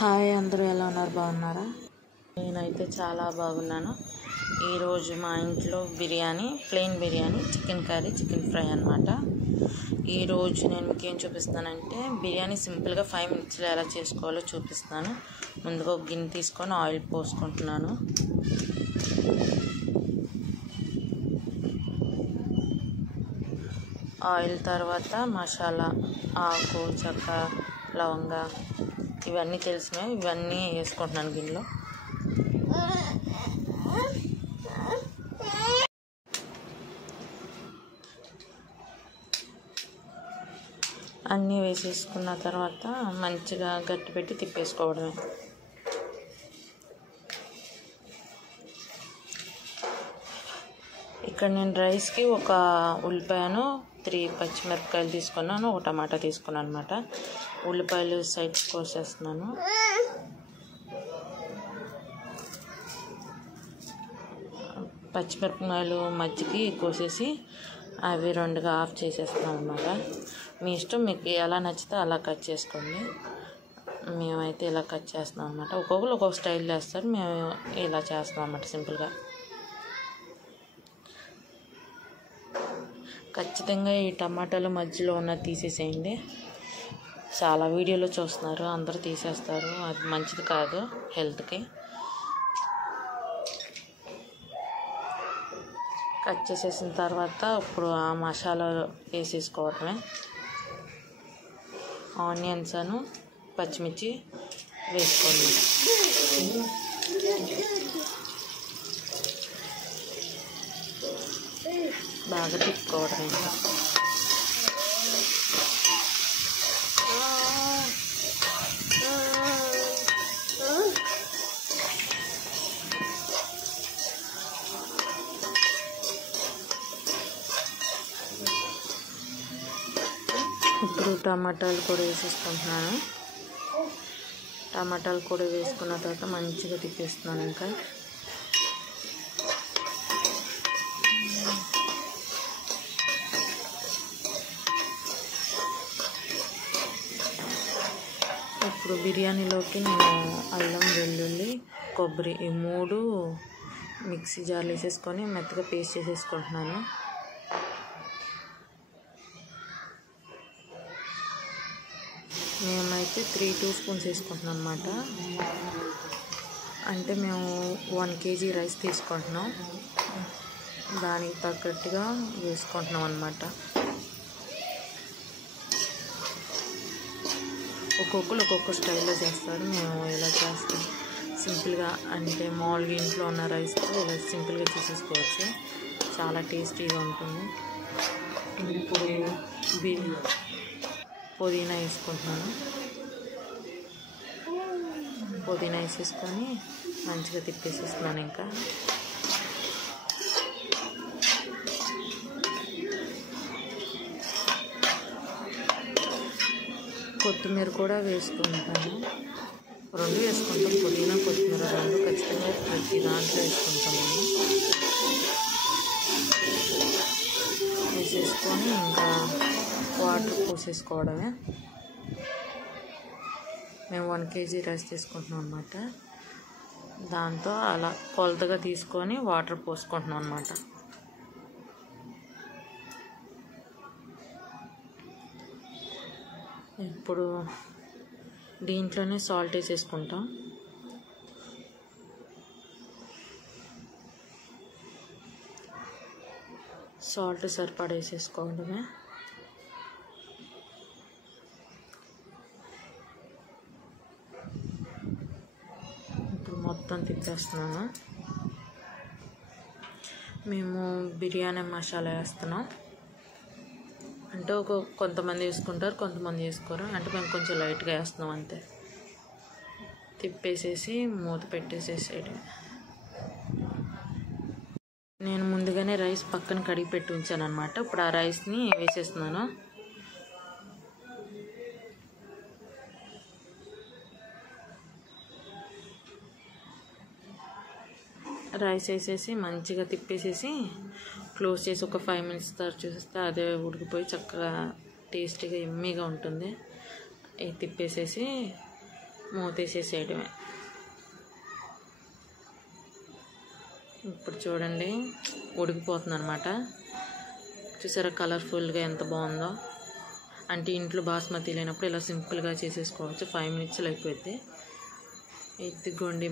Hi, అందరూ ఎలా ఉన్నారు? బాగున్నారా? నేనైతే చాలా బాగున్నాను. ఈరోజు మా ఇంట్లో biryani, plain biryani, chicken curry, chicken fry అన్నమాట. ఈరోజు నేను మీకు ఏం చూపిస్తానంటే బిర్యానీ సింపుల్గా 5 మినిట్స్లో ఎలా చేసుకోవాలో చూపిస్తాను. ముందుగా ఒక గిన్నె తీసుకొని ఆయిల్ పోసుకుంటున్నాను. ఆయిల్ తర్వాత మసాలా, ఆకు, చెక్క, లవంగ ఇవన్నీ తెలిసినవి, ఇవన్నీ వేసుకుంటున్నాను గిన్నెలో. అన్నీ వేసేసుకున్న తర్వాత మంచిగా గట్టి పెట్టి తిప్పేసుకోవడమే. ఇక్కడ నేను రైస్కి ఒక ఉల్లిపాయను, 3 పచ్చిమిరపకాయలు తీసుకున్నాను, ఒక టమాటా తీసుకున్నాను అనమాట. ఉల్లిపాయలు సైడ్స్ కోసేస్తున్నాను. పచ్చిమిరపకాయలు మధ్యకి కోసేసి అవి 2గా ఆఫ్ చేసేస్తున్నాం అనమాట. మీ ఇష్టం, మీకు ఎలా నచ్చితే అలా కట్ చేసుకోండి. మేమైతే ఇలా కట్ చేస్తున్నాం అనమాట. ఒక్కొక్కరు ఒక్కొక్క స్టైల్ చేస్తారు, మేము ఇలా చేస్తాం అన్నమాట సింపుల్గా. ఖచ్చితంగా ఈ టమాటాలు మధ్యలో ఉన్నది తీసేసేయండి. చాలా వీడియోలో చూస్తున్నారు, అందరూ తీసేస్తారు, అది మంచిది కాదు హెల్త్కి. కట్ చేసేసిన తర్వాత ఇప్పుడు ఆ మసాలా వేసేసుకోవడమే. ఆనియన్స్ అను పచ్చిమిర్చి వేసుకోండి. బాగా తిప్పుకోవడమే. ఇప్పుడు టమాటాలు కూడా వేసేసుకుంటున్నాను. టమాటాలు కూడా వేసుకున్న తర్వాత మంచిగా తిప్పేస్తున్నాను. ఇంకా ఇప్పుడు బిర్యానీలోకి నేను అల్లం, వెల్లుల్లి, కొబ్బరి ఈ 3 మిక్సీ జార్లు వేసేసుకొని మెత్తగా పేస్ట్ చేసేసుకుంటున్నాను. మేమైతే 3 స్పూన్స్ వేసుకుంటున్నాం అన్నమాట. అంటే మేము 1 kg రైస్ తీసుకుంటున్నాం, దానికి తగ్గట్టుగా వేసుకుంటున్నాం అన్నమాట. ఒక్కొక్కరు ఒక్కొక్క స్టైల్లో చేస్తారు, మేము ఇలా చేస్తాం సింపుల్గా. అంటే మామూలుగా ఇంట్లో ఉన్న రైస్తో ఇలా సింపుల్గా చేసేసుకోవచ్చు, చాలా టేస్టీగా ఉంటుంది. ఇప్పుడు పుదీనా వేసుకుంటున్నాను. పుదీనా వేసేసుకొని మంచిగా తిప్పేసేస్తున్నాను. ఇంకా కొత్తిమీర కూడా వేసుకుంటాను. 2 వేసుకుంటాం, పుదీనా, కొత్తిమీర 2 ఖచ్చితంగా ప్రతి దాంట్లో వేసుకుంటాము. వేసేసుకొని ఇంకా వాటర్ పోసేసుకోవడమే. మేము 1 kg రైస్ తీసుకుంటున్నాం అన్నమాట. దాంతో అలా కొలతగా తీసుకొని వాటర్ పోసుకుంటున్నాం అన్నమాట. ఇప్పుడు దీంట్లోనే సాల్ట్ వేసేసుకుంటాం. సాల్ట్ సరిపడా వేసేసుకోవడమే. ఇప్పుడు మొత్తం తిప్పేస్తున్నాను. మేము బిర్యానీ మసాలా వేస్తున్నాం. అంటే కొంతమంది వేసుకుంటారు, కొంతమంది వేసుకోరు. అంటే మేము కొంచెం లైట్గా వేస్తున్నాం అంతే. తిప్పేసేసి మూత పెట్టేసేసేది. నేను ముందుగానే రైస్ పక్కన కడిగి పెట్టి ఉంచాను అనమాట. ఇప్పుడు ఆ రైస్ని వేసేస్తున్నాను. రైస్ వేసేసి మంచిగా తిప్పేసేసి క్లోజ్ చేసి ఒక 5 మినిట్స్ తర్వాత చూస్తే అదే ఉడికిపోయి చక్కగా టేస్టీగా ఎమ్మీగా ఉంటుంది. తిప్పేసేసి మూతేసేసేయడమే. ఇప్పుడు చూడండి ఉడికిపోతుంది అన్నమాట. చూసారా కలర్ఫుల్గా ఎంత బాగుందో. అంటే ఇంట్లో బాస్మతి లేనప్పుడు ఇలా సింపుల్గా చేసేసుకోవచ్చు. 5 minutesలో అయిపోద్ది. ఇదిగోండి